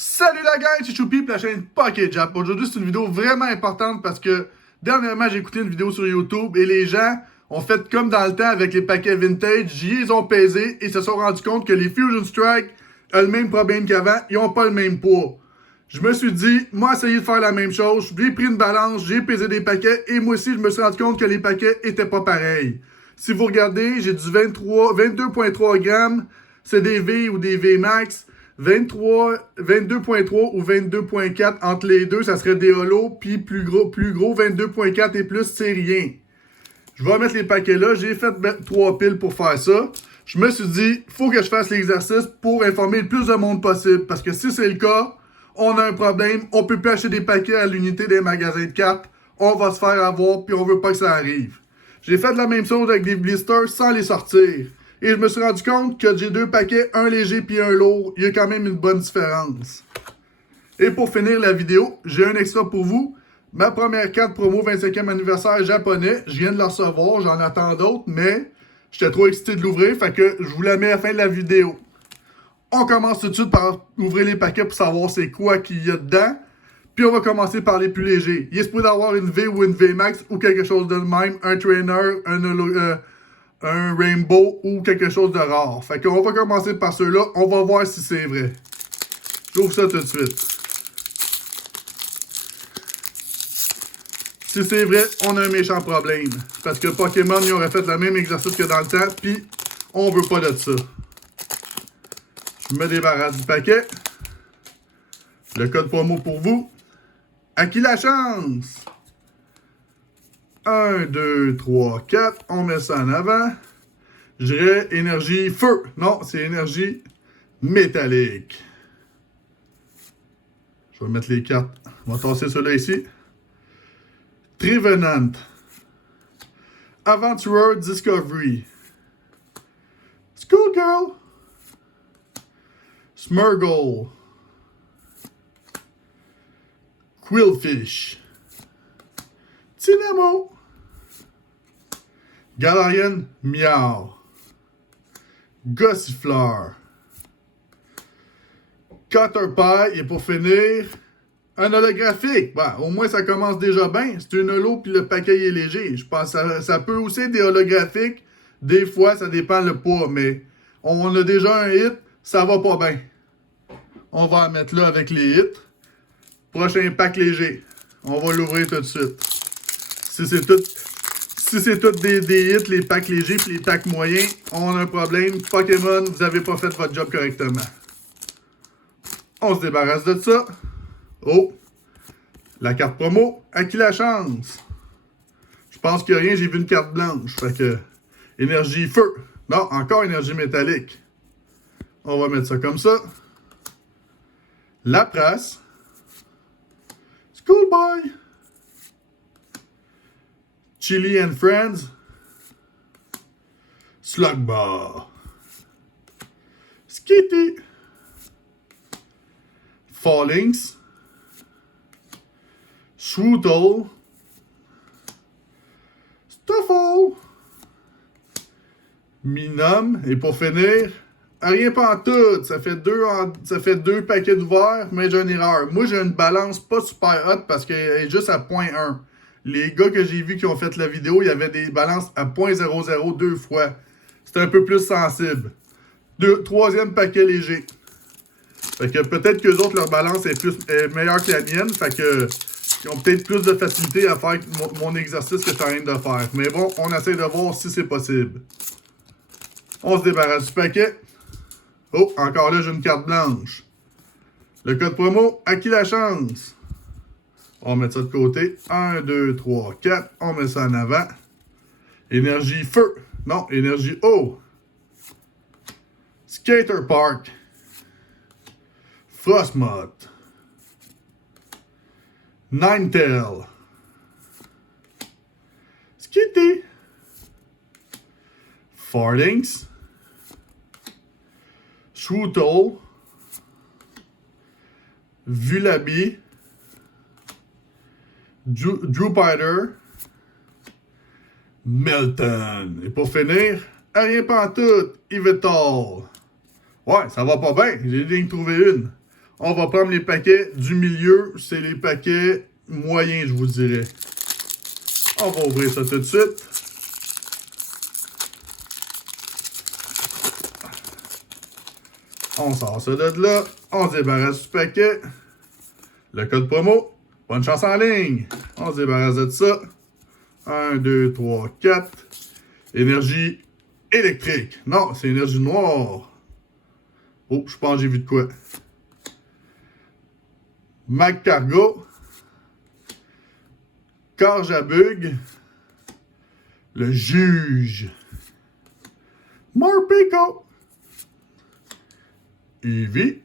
Salut la gang, c'est Choupi pour la chaîne Pocket Jap. Aujourd'hui, c'est une vidéo vraiment importante parce que dernièrement, j'ai écouté une vidéo sur YouTube et les gens ont fait comme dans le temps avec les paquets vintage. Ils ont pesé et se sont rendus compte que les Fusion Strike ont le même problème qu'avant. Ils n'ont pas le même poids. Je me suis dit, moi, essayer de faire la même chose. J'ai pris une balance, j'ai pesé des paquets et moi aussi, je me suis rendu compte que les paquets étaient pas pareils. Si vous regardez, j'ai du 22,3 grammes. C'est des V ou des V Max. 22.3 ou 22.4 entre les deux, ça serait des holos, puis plus gros 22.4 et plus, c'est rien. Je vais mettre les paquets là, j'ai fait 3 piles pour faire ça. Je me suis dit, faut que je fasse l'exercice pour informer le plus de monde possible, parce que si c'est le cas, on a un problème, on peut plus acheter des paquets à l'unité des magasins de cartes, on va se faire avoir, puis on veut pas que ça arrive. J'ai fait la même chose avec des blisters sans les sortir. Et je me suis rendu compte que j'ai deux paquets, un léger puis un lourd. Il y a quand même une bonne différence. Et pour finir la vidéo, j'ai un extra pour vous. Ma première carte promo 25e anniversaire japonais. Je viens de la recevoir, j'en attends d'autres, mais j'étais trop excité de l'ouvrir, fait que je vous la mets à la fin de la vidéo. On commence tout de suite par ouvrir les paquets pour savoir c'est quoi qu'il y a dedans. Puis on va commencer par les plus légers. Il est supposé avoir une V ou une V Max ou quelque chose de même, un trainer, un rainbow ou quelque chose de rare. Fait qu'on va commencer par ceux-là. On va voir si c'est vrai. J'ouvre ça tout de suite. Si c'est vrai, on a un méchant problème. Parce que Pokémon, ils auraient fait le même exercice que dans le temps, puis on veut pas de ça. Je me débarrasse du paquet. Le code promo pour vous. À qui la chance? 1, 2, 3, 4. On met ça en avant. Je dirais énergie feu. Non, c'est énergie métallique. Je vais mettre les cartes. On va tasser ceux-là ici. Trevenant. Adventurer Discovery. Schoolgirl. Smurgle. Quillfish. Tynamo. Galarian Miao. Gossifleur. Cutterpie. Et pour finir, un holographique. Bah, au moins, ça commence déjà bien. C'est une holo puis le paquet est léger. Je pense que ça peut aussi être des holographiques. Des fois, ça dépend le poids. Mais on a déjà un hit. Ça va pas bien. On va en mettre là avec les hits. Prochain pack léger. On va l'ouvrir tout de suite. Si c'est tout des hits, les packs légers et les packs moyens, on a un problème. Pokémon, vous n'avez pas fait votre job correctement. On se débarrasse de ça. Oh! La carte promo. À qui la chance? Je pense qu'il n'y a rien, j'ai vu une carte blanche. Fait que, énergie feu. Non, encore énergie métallique. On va mettre ça comme ça. La presse. Schoolboy. Chili and Friends. Slugbar. Skitty. Fallings. Shroodle. Stuffle. Minum. Et pour finir, rien pas en tout. Ça fait deux paquets d'ouverts, mais j'ai une erreur. Moi, j'ai une balance pas super haute parce qu'elle est juste à 0.1. Les gars que j'ai vus qui ont fait la vidéo, il y avait des balances à 0.00 deux fois. C'était un peu plus sensible. Troisième paquet léger. Fait que peut-être que les autres, leur balance est meilleure que la mienne. Fait que ils ont peut-être plus de facilité à faire mon exercice que je suis en train de faire. Mais bon, on essaie de voir si c'est possible. On se débarrasse du paquet. Oh, encore là, j'ai une carte blanche. Le code promo, à qui la chance? On met ça de côté. 1, 2, 3, 4. On met ça en avant. Énergie feu. Non, énergie eau. Skater Park. Frostmoth. Ninetale. Skitty. Fartings. Shroodle. Vulabi. Drupiter. Melton. Et pour finir, rien pas en tout, Yveltal. Ouais, ça va pas bien. J'ai dû en trouver une. On va prendre les paquets du milieu. C'est les paquets moyens, je vous dirais. On va ouvrir ça tout de suite. On sort ça de là. On se débarrasse du paquet. Le code promo. Bonne chance en ligne. On se débarrasse de ça. 1, 2, 3, 4. Énergie électrique. Non, c'est énergie noire. Oh, je pense que j'ai vu de quoi. Mag Cargo. Corge à bug. Le juge. Morpico. Eevee.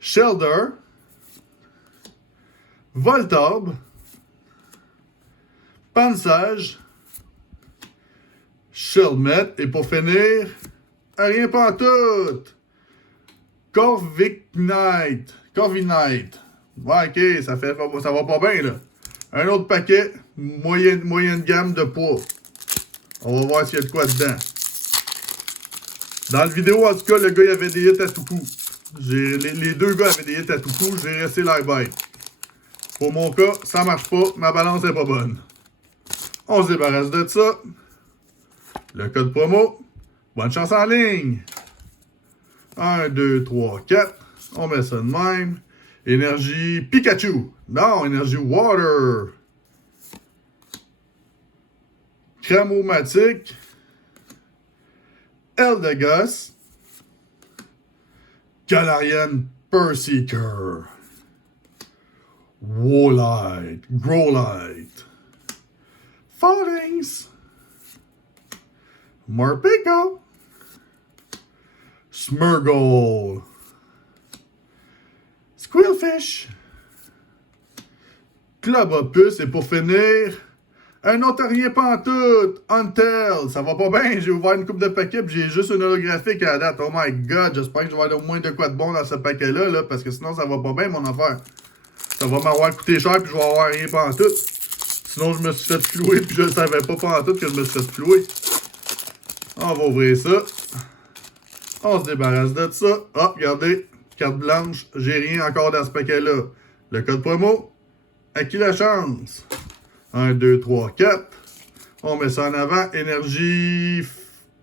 Shelder. Voltorb. Pansage. Shelmet. Et pour finir, rien pantoute. Corviknight. Corviknight. Ouais, ok, ça va pas bien, là. Un autre paquet, moyenne gamme de poids. On va voir s'il y a de quoi dedans. Dans la vidéo, en tout cas, le gars, il avait des hits à tout coup. Les deux gars avaient des hits à tout coup. J'ai resté live bye. Pour mon cas, ça marche pas. Ma balance est pas bonne. On se débarrasse de ça. Le code promo. Bonne chance en ligne. 1, 2, 3, 4. On met ça de même. Énergie Pikachu. Non, énergie Water. Cramomatique. Eldegoss. Galarian Perseeker. Wallite. Growlite. Follings. Morpeko. Smurgle. Squillfish. Clubopus. Et pour finir, un Ontarien pantoute. Untel. Ça va pas bien. J'ai ouvert une coupe de paquets puis j'ai juste une holographique à la date. Oh my god. J'espère que je vais avoir au moins de quoi de bon dans ce paquet-là. Là, parce que sinon, ça va pas bien mon affaire. Ça va m'avoir coûté cher puis je vais avoir rien pantoute. Sinon, je me suis fait flouer puis je ne savais pas pantoute que je me suis fait flouer. On va ouvrir ça. On se débarrasse de ça. Ah, regardez. Carte blanche. J'ai rien encore dans ce paquet-là. Le code promo. À qui la chance? 1, 2, 3, 4. On met ça en avant. Énergie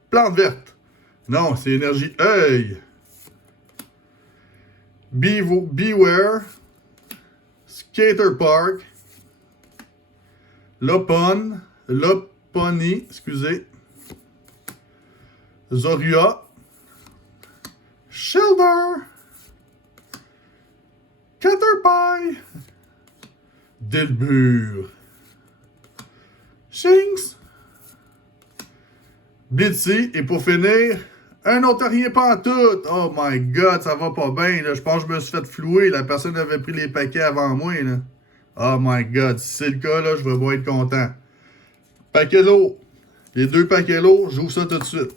plante verte. Non, c'est énergie œil. Beware. Skater Park. Lopunny, excusez. Zorua. Shelder. Caterpie. Delbure. Shinx. Blitzy. Et pour finir, un Ontarien pantoute. Oh my god, ça va pas bien. Là. Je pense que je me suis fait flouer. La personne avait pris les paquets avant moi. Là. Oh my god, si c'est le cas, là, je vais pas être content. Paquet lourd. Les deux paquets lourds, j'ouvre ça tout de suite.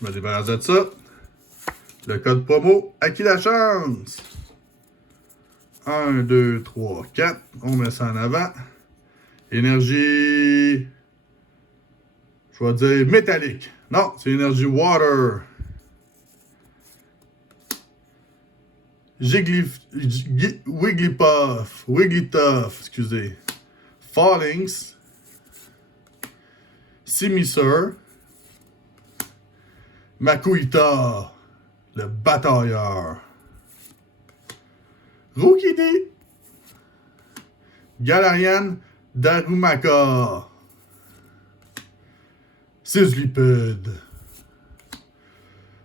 Je me débarrasse de ça. Le code promo, à qui la chance? 1, 2, 3, 4. On met ça en avant. Énergie... Je vais dire métallique. Non, c'est énergie water. Wigglypuff. Wigglytuff, excusez. Fallings. Simisur. Makuita. Le batailleur. Rookidee. Galarian Darumaka. Sizzlipede.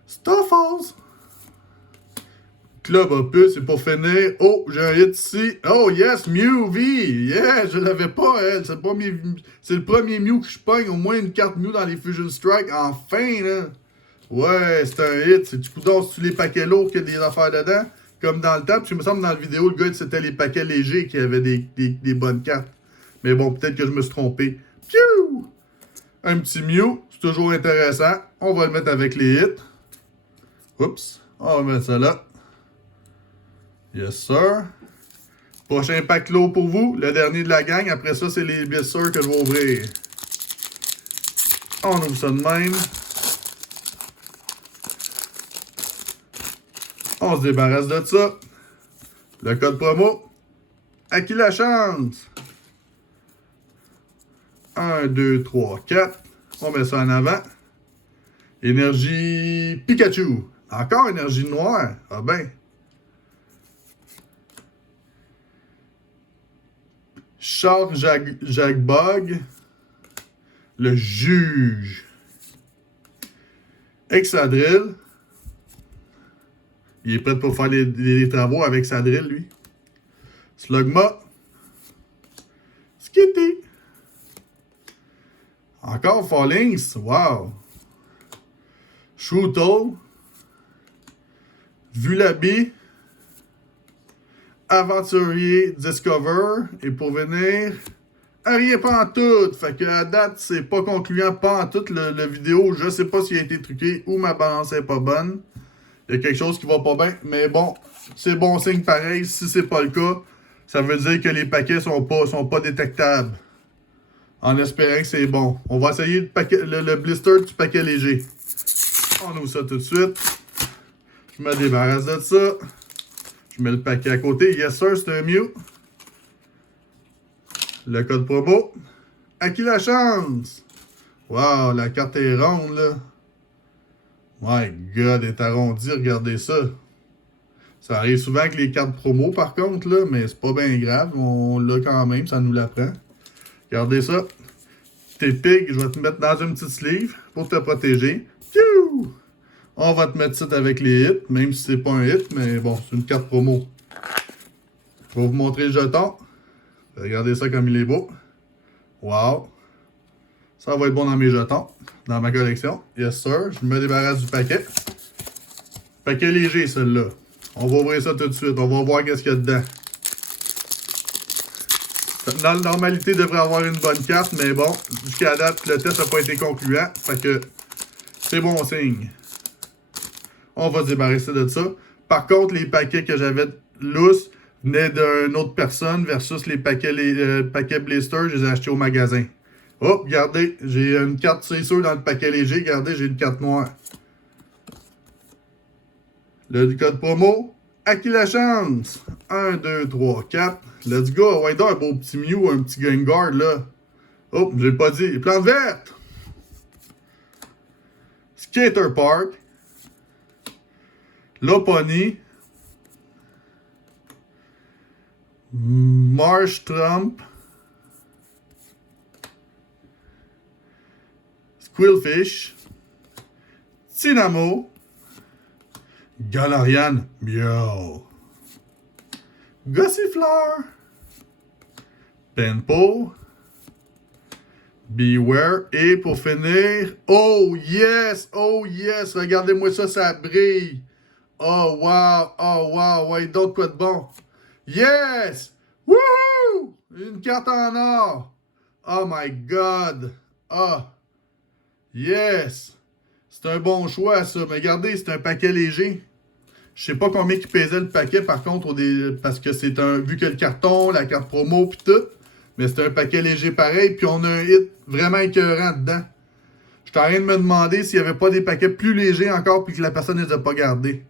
Stuffles. Clubopus. Et pour finir, oh, j'ai un hit ici. Oh, yes, Mew V. Yeah, je l'avais pas, elle. C'est le premier Mew que je pogne. Au moins une carte Mew dans les Fusion Strike. Enfin, là. Ouais, c'est un hit. C'est du coup d'or sur les paquets lourds qu'il y a des affaires dedans. Comme dans le temps. Puis il me semble dans la vidéo, le gars, c'était les paquets légers qui avaient des bonnes cartes. Mais bon, peut-être que je me suis trompé. Piou! Un petit Mew. C'est toujours intéressant. On va le mettre avec les hits. Oups. On va mettre ça là. Yes, sir. Prochain pack lot pour vous. Le dernier de la gang. Après ça, c'est les blisters que je vais ouvrir. On ouvre ça de même. On se débarrasse de ça. Le code promo. À qui la chance? 1, 2, 3, 4. On met ça en avant. Énergie Pikachu. Encore énergie noire. Ah ben. Shark Jagbug. Le juge. Excadrill. Il est prêt pour faire les travaux avec sa drill, lui. Slugma. Skitty. Encore Fallings. Wow. Shootle. Vulabi. Aventurier Discover. Et pour venir, rien pas en tout. Fait que à date, c'est pas concluant pas en tout le vidéo. Je sais pas s'il a été truqué ou ma balance est pas bonne. Il y a quelque chose qui va pas bien. Mais bon, c'est bon signe pareil. Si c'est pas le cas, ça veut dire que les paquets sont pas détectables. En espérant que c'est bon. On va essayer le blister du paquet léger. On ouvre ça tout de suite. Je me débarrasse de ça. Je mets le paquet à côté. Yes sir, c'est un Mew. Le code promo. À qui la chance? Wow, la carte est ronde là. My God, elle est arrondie, regardez ça. Ça arrive souvent avec les cartes promo par contre là, mais c'est pas bien grave. On l'a quand même, ça nous l'apprend. Regardez ça. T'es pig, je vais te mettre dans une petite sleeve pour te protéger. Piou! On va te mettre ça avec les hits, même si c'est pas un hit, mais bon, c'est une carte promo. Je vais vous montrer le jeton. Regardez ça comme il est beau. Wow! Ça va être bon dans mes jetons, dans ma collection. Yes sir, je me débarrasse du paquet. Paquet léger, celui-là. On va ouvrir ça tout de suite, on va voir qu'est-ce qu'il y a dedans. Dans la normalité, il devrait avoir une bonne carte, mais bon, jusqu'à date, le test n'a pas été concluant. Fait que c'est bon signe. On va se débarrasser de ça. Par contre, les paquets que j'avais lousses venaient d'une autre personne versus les paquets blister, je les ai achetés au magasin. Oh, regardez, j'ai une carte, c'est sûr, dans le paquet léger. Regardez, j'ai une carte noire. Le code promo. À qui la chance? 1, 2, 3, 4. Let's go. Ouais, un beau petit Mew, un petit Gengar, là. Oh, j'ai pas dit. Plante verte. Skater Park. Lopunny. Marsh Trump. Squillfish. Tynamo. Galarian. Meow. Gossifleur. Penpo. Beware. Et pour finir, oh yes, regardez-moi ça, ça brille. Oh wow, ouais, d'autres quoi de bon. Yes! Wouhou! Une carte en or. Oh my God. Ah. Yes. C'est un bon choix ça, mais regardez, c'est un paquet léger. Je sais pas combien qui pesait le paquet par contre, parce que c'est un, vu que le carton, la carte promo pis tout, mais c'est un paquet léger pareil, puis on a un hit vraiment écœurant dedans. Je suis en train de me demander s'il n'y avait pas des paquets plus légers encore puis que la personne ne les a pas gardés.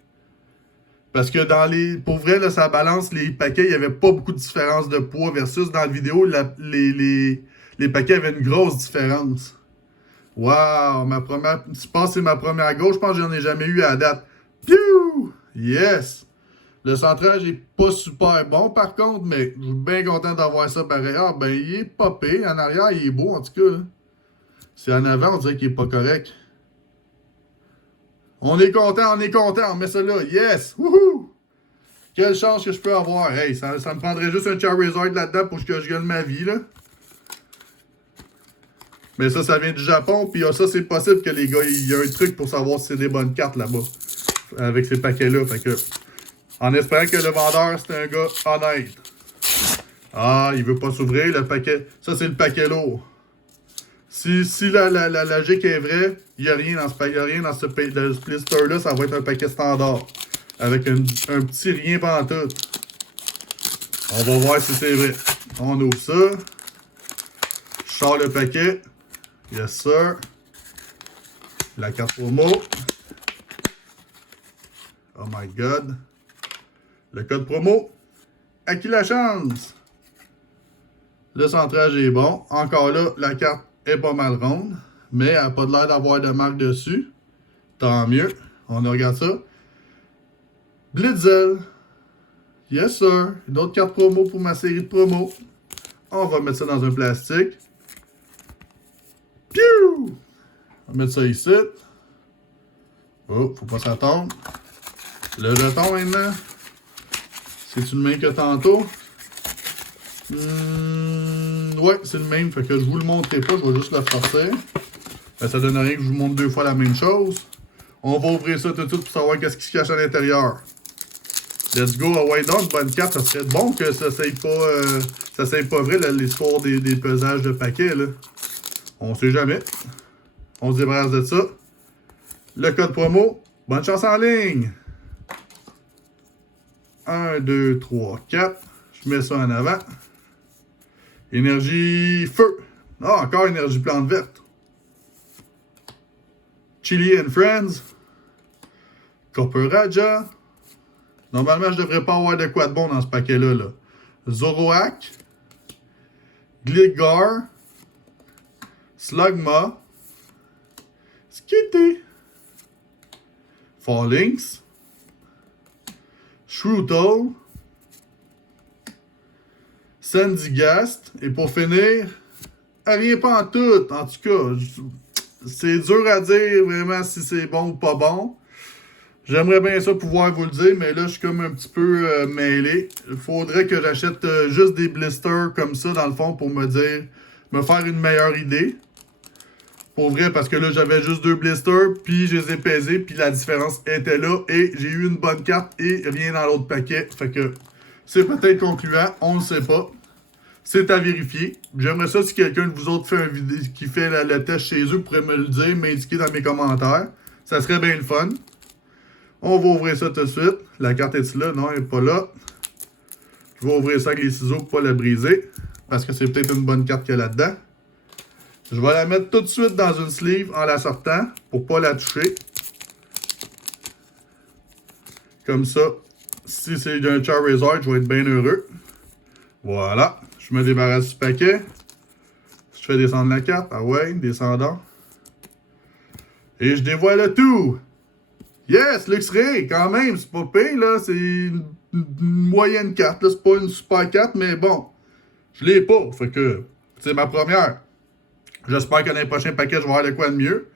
Parce que pour vrai, là, ça balance les paquets, il n'y avait pas beaucoup de différence de poids versus dans la vidéo, les paquets avaient une grosse différence. Wow, je pense que c'est ma première gauche, je pense que j'en ai jamais eu à date. Piou! Yes! Le centrage est pas super bon par contre, mais je suis bien content d'avoir ça pareil. Ah ben il est popé, en arrière il est beau en tout cas. C'est en avant, on dirait qu'il est pas correct. On est content, on met ça là. Yes! Wouhou! Quelle chance que je peux avoir. Hey, ça me prendrait juste un Charizard là-dedans pour que je gagne ma vie là. Mais ça vient du Japon, puis ça, c'est possible que les gars, il y a un truc pour savoir si c'est des bonnes cartes là-bas. Avec ces paquets-là. Fait que, en espérant que le vendeur, c'est un gars honnête. Ah, il veut pas s'ouvrir, le paquet. Ça, c'est le paquet lourd. Si la logique est vraie, il n'y a rien dans ce blister-là, ça va être un paquet standard. Avec un petit rien pantoute. On va voir si c'est vrai. On ouvre ça. Je sors le paquet. Yes, sir. La carte promo. Oh my God. Le code promo. À qui la chance? Le centrage est bon. Encore là, la carte est pas mal ronde. Mais elle n'a pas l'air d'avoir de marque dessus. Tant mieux. On regarde ça. Blitzel. Yes, sir. Une autre carte promo pour ma série de promos. On va mettre ça dans un plastique. Piou! On va mettre ça ici. Oh, faut pas s'attendre. Le jeton maintenant. C'est-tu le même que tantôt? Ouais, c'est le même. Fait que je vous le montrerai pas. Je vais juste le forcer. Ben, ça donne rien que je vous montre deux fois la même chose. On va ouvrir ça tout de suite pour savoir qu'est-ce qui se cache à l'intérieur. Let's go, away down, bonne carte. Ça serait bon que ça soit pas vrai, l'histoire des pesages de paquets, là. On sait jamais. On se débarrasse de ça. Le code promo. Bonne chance en ligne. 1, 2, 3, 4. Je mets ça en avant. Énergie feu. Ah, encore énergie plante verte. Chili and Friends. Copper Raja. Normalement, je devrais pas avoir de quoi de bon dans ce paquet-là. Là. Zoroark. Gligar. Slugma. Skitty. Fallinx. Shrootle. Sandygast. Et pour finir, rien pas en tout. En tout cas, c'est dur à dire vraiment si c'est bon ou pas bon. J'aimerais bien ça pouvoir vous le dire, mais là, je suis comme un petit peu mêlé. Il faudrait que j'achète juste des blisters comme ça, dans le fond, pour me faire une meilleure idée. Pour vrai, parce que là, j'avais juste 2 blisters, puis je les ai pesés, puis la différence était là, et j'ai eu une bonne carte et rien dans l'autre paquet. Fait que c'est peut-être concluant, on ne sait pas. C'est à vérifier. J'aimerais ça si quelqu'un de vous autres fait un vidéo qui fait le test chez eux, pourrait me le dire, m'indiquer dans mes commentaires. Ça serait bien le fun. On va ouvrir ça tout de suite. La carte est-tu là? Non, elle n'est pas là. Je vais ouvrir ça avec les ciseaux pour ne pas la briser. Parce que c'est peut-être une bonne carte qu'il y a là-dedans. Je vais la mettre tout de suite dans une sleeve en la sortant pour ne pas la toucher. Comme ça, si c'est un Charizard, je vais être bien heureux. Voilà. Je me débarrasse du paquet. Je fais descendre la carte. Ah ouais, descendant. Et je dévoile le tout. Yes, Luxray, quand même, c'est pas pire, là. C'est une moyenne carte, là. C'est pas une super carte, mais bon. Je l'ai pas. Fait que c'est ma première. J'espère que dans les prochains paquets, je vais avoir de quoi de mieux.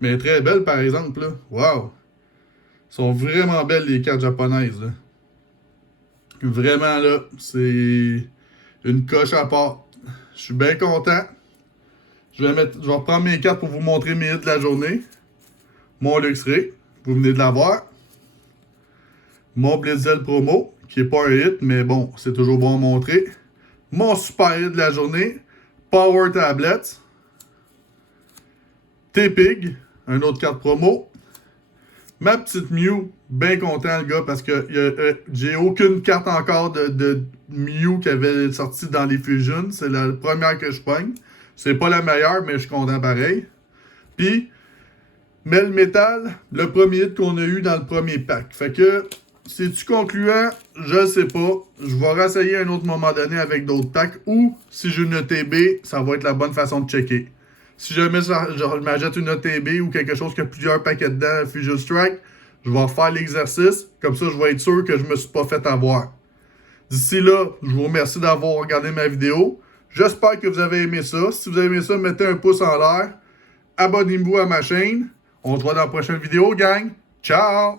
Mais très belle, par exemple, là. Wow. Sont vraiment belles, les cartes japonaises, là. Vraiment, là, c'est une coche à part. Je suis bien content. Je vais reprendre mes cartes pour vous montrer mes hits de la journée. Mon Luxray. Vous venez de l'avoir. Mon Blitzel promo, qui n'est pas un hit, mais bon, c'est toujours bon à montrer. Mon super hit de la journée, Power Tablets. T-Pig, un autre carte promo. Ma petite Mew, bien content le gars, parce que j'ai aucune carte encore de Mew qui avait sorti dans les Fusions. C'est la première que je pogne. C'est pas la meilleure, mais je suis content pareil. Puis, Melmetal, le premier hit qu'on a eu dans le premier pack. Fait que, c'est-tu concluant? Je sais pas. Je vais réessayer à un autre moment donné avec d'autres packs. Ou, si j'ai une ETB, ça va être la bonne façon de checker. Si jamais je m'achète une ETB ou quelque chose qui a plusieurs paquets dedans, Fusion Strike, je vais refaire l'exercice. Comme ça, je vais être sûr que je me suis pas fait avoir. D'ici là, je vous remercie d'avoir regardé ma vidéo. J'espère que vous avez aimé ça. Si vous avez aimé ça, mettez un pouce en l'air. Abonnez-vous à ma chaîne. On se voit dans la prochaine vidéo, gang. Ciao!